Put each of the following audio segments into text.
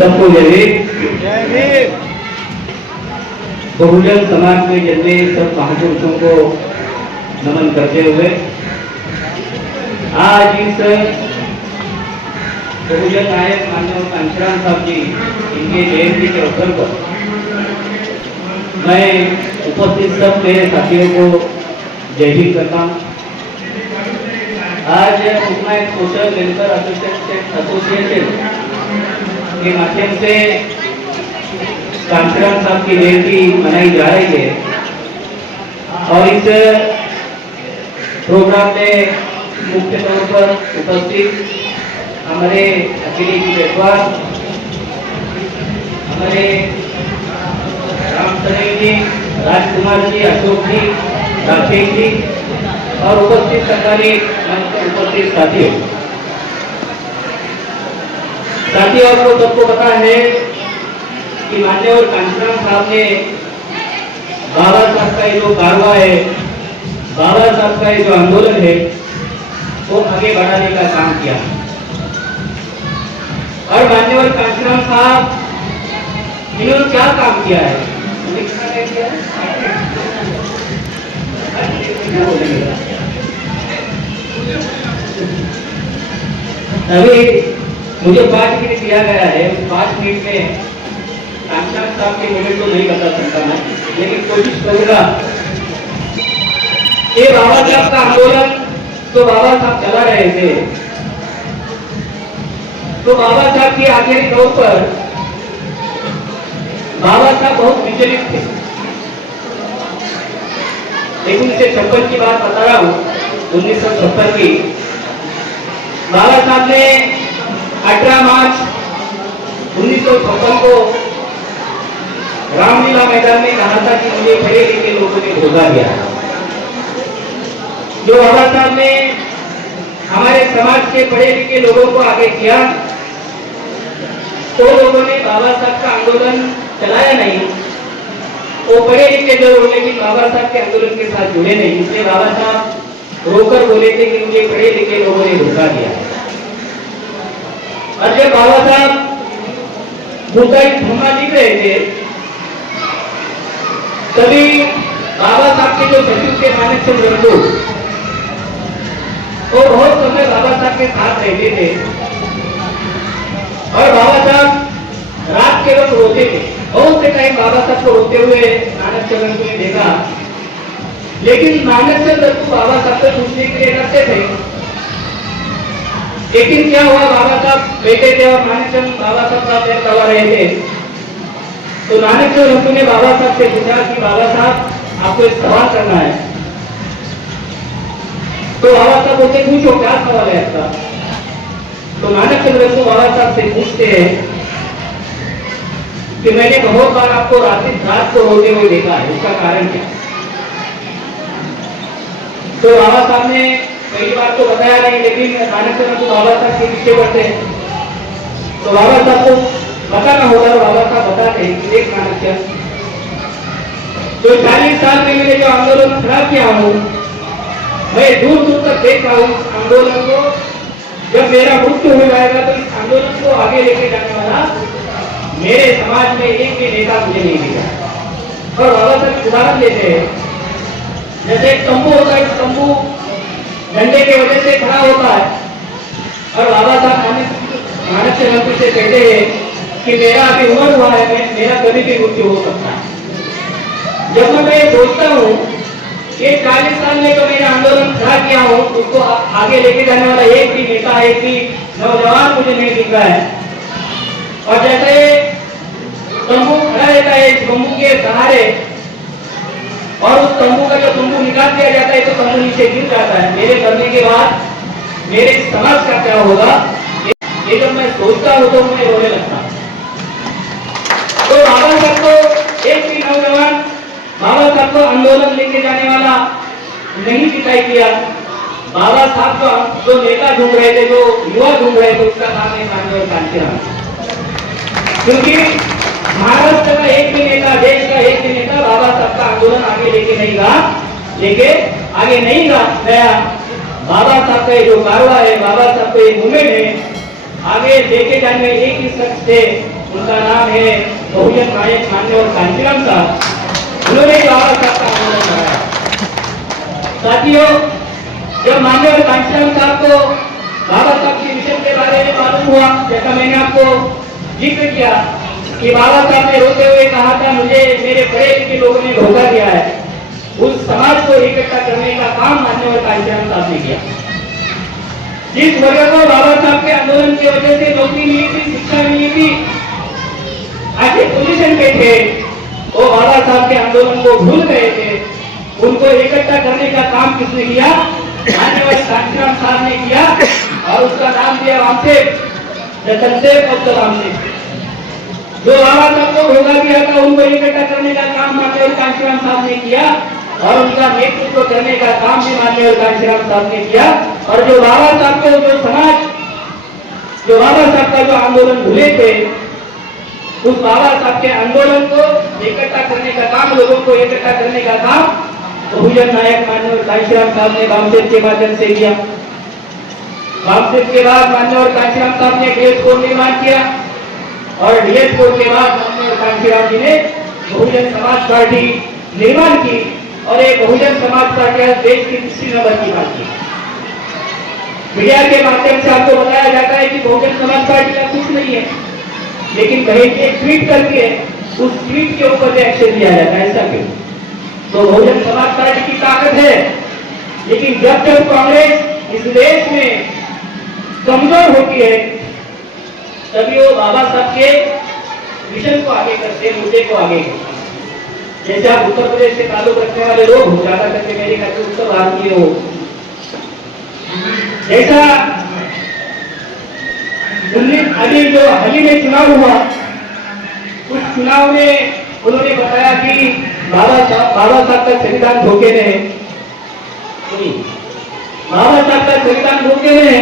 सबको जय भीम। बहुजन समाज में जन्मे सब महापुरुषों को नमन करते हुए आज इस बहुजन नायक माननीय कांशीराम साहब जी इनके जयंती के अवसर पर मैं उपस्थित सब मेरे साथियों को जय भीम करता हूँ। आज उपमा एक सोशल वेलफेयर एसोसिएशन के माध्यम से कांशीराम साहब की जयंती मनाई जा रही है और इस प्रोग्राम में मुख्य तौर पर उपस्थित हमारे अखिलेश जी बेटवार, हमारे रामचंद्र जी, राजकुमार जी, अशोक जी, राजेश जी और उपस्थित सरकारी उपस्थित साथियों आपको सबको पता है कि माननीय कांशीराम साहब ने बाबा साहब का जो कारवा है, बाबा साहब का जो आंदोलन है वो आगे बढ़ाने का काम किया और माननीय कांशीराम साहब इन्होंने क्या काम किया है? अभी मुझे 5 मिनट दिया गया है, उस 5 मिनट में कांशीराम साहब के मूवमेंट तो नहीं बता सकता मैं, लेकिन कोशिश करूंगा। ये बाबा साहब का आंदोलन तो बाबा साहब चला रहे थे, तो बाबा साहब के आखिरी तौर पर बाबा साहब बहुत विचलित थे। 1956 की बात बता रहा हूँ, 1956 की। बाबा साहब ने 18 मार्च 1956 को रामलीला मैदान में कहा था कि मुझे पढ़े लिखे लोगों ने धोखा दिया। जो बाबा साहब ने हमारे समाज के पढ़े लिखे लोगों को आगे किया, तो लोगों ने बाबा साहब का आंदोलन चलाया नहीं। वो पढ़े लिखे लोग, लेकिन बाबा साहब के आंदोलन के साथ जुड़े नहीं। इसलिए बाबा साहब रोकर बोले थे कि मुझे पढ़े लिखे लोगों ने धोखा दिया। और जब बाबा साहब धम्मा लिख रहे थे, तभी बाबा साहब के जो सचिव थे मानक चंद्र रघु, वो बहुत समय बाबा साहब के साथ रहते थे और बाबा साहब रात के वक्त रोते थे। बहुत से टाइम बाबा साहब को रोते हुए मानक चंद्र रघु ने देखा, लेकिन मानक चंद्र रघु बाबा साहब से पूछने के लिए डरते थे। लेकिन क्या हुआ, बाबा साहब बैठे थे और मानक चंद्र बाबा साहब का पैर दबा रहे थे, तो मानक चंद्र रघु ने बाबा साहब से पूछा कि बाबा साहब आपको एक सवाल करना है। तो बाबा साहब बोलते पूछो, क्या सवाल है आपका? तो मानक चंद्र रघु बाबा साहब से पूछते हैं कि मैंने बहुत बार आपको रात को रोते हुए देखा है, उसका कारण क्या? तो बाबा साहब ने पहली बार तो बताया नहीं, लेकिन मानक चंद्र रघु बाबा साहब के पीछे पड़ते हैं, तो बाबा साहब को बताना होगा। तो बाबा साहब बताते हैं कि देख मानक चंद्र, जो 40 साल में मैंने जो आंदोलन खड़ा किया हूँ, मैं दूर दूर तक देख रहा हूँ आंदोलन को। जब मेरा मृत्यु हो जाएगा तो इस आंदोलन को आगे लेके जाने वाला मेरे समाज में एक भी नेता मुझे नहीं मिला। और बाबा साहब उदाहरण देते हैं, जैसे एक तंबू होता है, तंबू डंडे के वजह से खड़ा होता है और बाबा साहब मानक चंद्र रघु से कहते हैं कि मेरा अभी उम्र हुआ है, मेरा कभी भी मृत्यु हो सकता है। जब मैं ये सोचता हूँ कि 40 साल में जो मैंने आंदोलन खड़ा किया हूँ, उसको आगे लेके जाने वाला एक भी नेता, एक भी नौजवान मुझे नहीं दिख रहा है। और जैसे तंबू खड़ा रहता है इस तंबू के सहारे, और उस तंबू का जो तंबू निकाल दिया जाता है तो तंबू नीचे गिर जाता है। मेरे मरने के बाद मेरे समाज का क्या होगा, ये जब मैं सोचता हूँ तो मैं रोने लगता हूँ। तो बाबा साहब को एक भी नौजवान बाबा साहब को आंदोलन लेके जाने वाला नहीं दिखाई दिया। बाबा साहब जो नेता ढूंढ रहे थे, जो युवा ढूंढ रहे थे, उसका नाम है माननीय कांशीराम। क्योंकि महाराष्ट्र का एक भी नेता, देश का एक भी नेता बाबा साहब का आंदोलन आगे लेके नहीं गया। बाबा साहब का जो कारवा है, बाबा साहब का मूवमेंट है, आगे लेके जाने में एक ही शख्स थे उनका नाम है बहुजन नायक माननीय कांचीराम साहब। उन्होंने बाबा साहब का आंदोलन कराया। साथियों, जब माननीय कांचीराम साहब को बाबा साहब के मिशन के बारे में मालूम हुआ, जैसा मैंने आपको जिक्र किया कि बाबा साहब ने रोते हुए कहा था, मुझे मेरे बड़े के लोगों ने धोखा दिया है, उस समाज को इकट्ठा करने का काम माननीय कांचीराम साहब ने किया। जिस वर्ग को बाबा साहब के आंदोलन की वजह से नौकरी मिली थी, शिक्षा मिली थी, अच्छे पोजीशन पे थे, वो बाबा साहब के आंदोलन को भूल गए थे। उनको इकट्ठा करने का काम किसने किया? माननीय कांचीराम साहब ने किया, और उसका नाम दिया वामसेव, जनसेव और वामसेव। जो बाबा साहब को धोखा दिया था, उनको इकट्ठा करने का काम माननीय कांचीराम साहब ने किया, और उनका नेतृत्व करने का काम भी माननीय कांचीराम साहब ने किया। और जो बाबा साहब को जो समाज, जो बाबा साहब का जो आंदोलन भूले थे, उस बाबा साहब के आंदोलन को इकट्ठा करने का काम, लोगों को इकट्ठा करने का काम बहुजन नायक माननीय कांचीराम साहब ने वामसेव के माध्यम से किया। वामसेव के बाद माननीय कांचीराम साहब ने डीएस कोड निर्माण किया, और डीएस कोड के बाद माननीय कांचीराम जी ने बहुजन समाज पार्टी निर्माण की, और एक बहुजन समाज पार्टी आज देश की तीसरी नंबर की पार्टी। मीडिया के माध्यम से आपको बताया जाता है कि बहुजन समाज पार्टी का कुछ नहीं है, लेकिन कहीं एक ट्वीट करके उस ट्वीट के ऊपर एक्शन लिया जाता है। ऐसा क्यों? तो बहुजन समाज पार्टी की ताकत है, लेकिन जब जब कांग्रेस इस देश में कमजोर होती है, तभी वो बाबा साहब के मिशन को आगे करते, मुद्दे को आगे करते। जैसे आप उत्तर प्रदेश से ताल्लुक रखने वाले लोग हो, ज्यादा करके मेरे ख्याल से उत्तर भारतीय हो, जैसा अभी जो हाल ही में चुनाव हुआ, उस चुनाव में उन्होंने बताया कि बाबा साहब का संविधान धोखे में है। बाबा साहब का संविधान धोखे में है,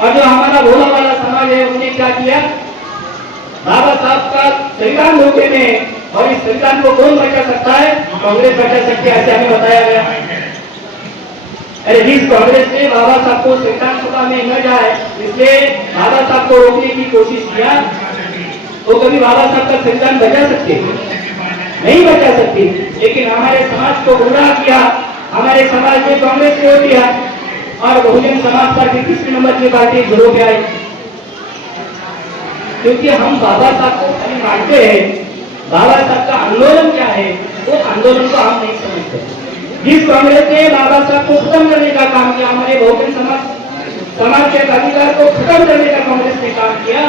और जो हमारा भोला वाला समाज है, उन्होंने क्या किया? बाबा साहब का संविधान धोखे में है, और इस संविधान को कौन बचा सकता है? कांग्रेस बचा सकती है, ऐसा हमें बताया गया। अरे जिस कांग्रेस ने बाबा साहब को संविधान सभा में न जाए, इसलिए बाबा साहब को रोकने की कोशिश किया, तो कभी बाबा साहब का संविधान बचा सकते? नहीं बचा सकती। लेकिन हमारे समाज को गुमराह किया, हमारे समाज ने कांग्रेस को वोट दिया, और बहुजन समाज पार्टी तीसरी नंबर की पार्टी जुड़ो के आई। क्योंकि हम बाबा साहब को खाली मानते हैं, बाबा साहब का आंदोलन क्या है, वो आंदोलन को हम नहीं समझते। जिस कांग्रेस ने बाबा साहब को खत्म करने का काम किया, हमारे बहुजन समाज के अधिकार को खत्म करने का कांग्रेस ने काम किया,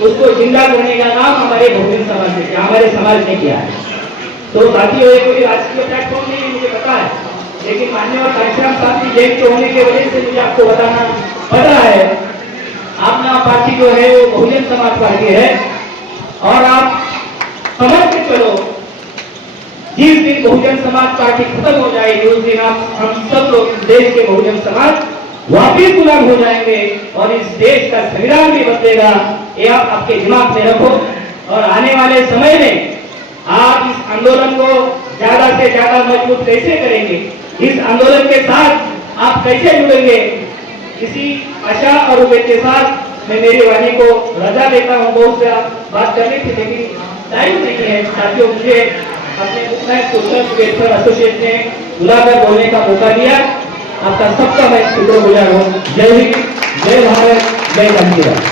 उसको जिंदा करने का काम हमारे बहुजन समाज ने किया, हमारे समाज ने किया है। तो साथियों, ये कोई राजकीय प्लेटफॉर्म नहीं है, मुझे पता है, लेकिन माननीय कांचीराम साहब की जयंती होने की वजह से मुझे आपको बताना पड़ रहा है। अपना पार्टी जो है वो बहुजन समाज पार्टी है, और आप समझ के चलो, जिस दिन बहुजन समाज पार्टी खत्म हो जाएगी, उस दिन हम सब लोग देश के बहुजन समाज वापिस गुलाम हो जाएंगे, और इस देश का संविधान भी बदलेगा। ये आप आपके दिमाग में रखो, और आने वाले समय में आप इस आंदोलन को ज्यादा से ज्यादा मजबूत कैसे करेंगे, इस आंदोलन के साथ आप कैसे जुड़ेंगे, इसी आशा और उम्मीद के साथ मैं मेरी वाणी को रजा देता हूँ। बहुत से बात करनी थी, लेकिन टाइम नहीं है। साथियों, मुझे अपने सोशल वेलफेयर एसोसिएशन ने बुलाकर बोलने का मौका दिया, आपका सबका मैं शुक्रगुजार हूँ। जय हिंद, जय भारत, जय कांचीराम।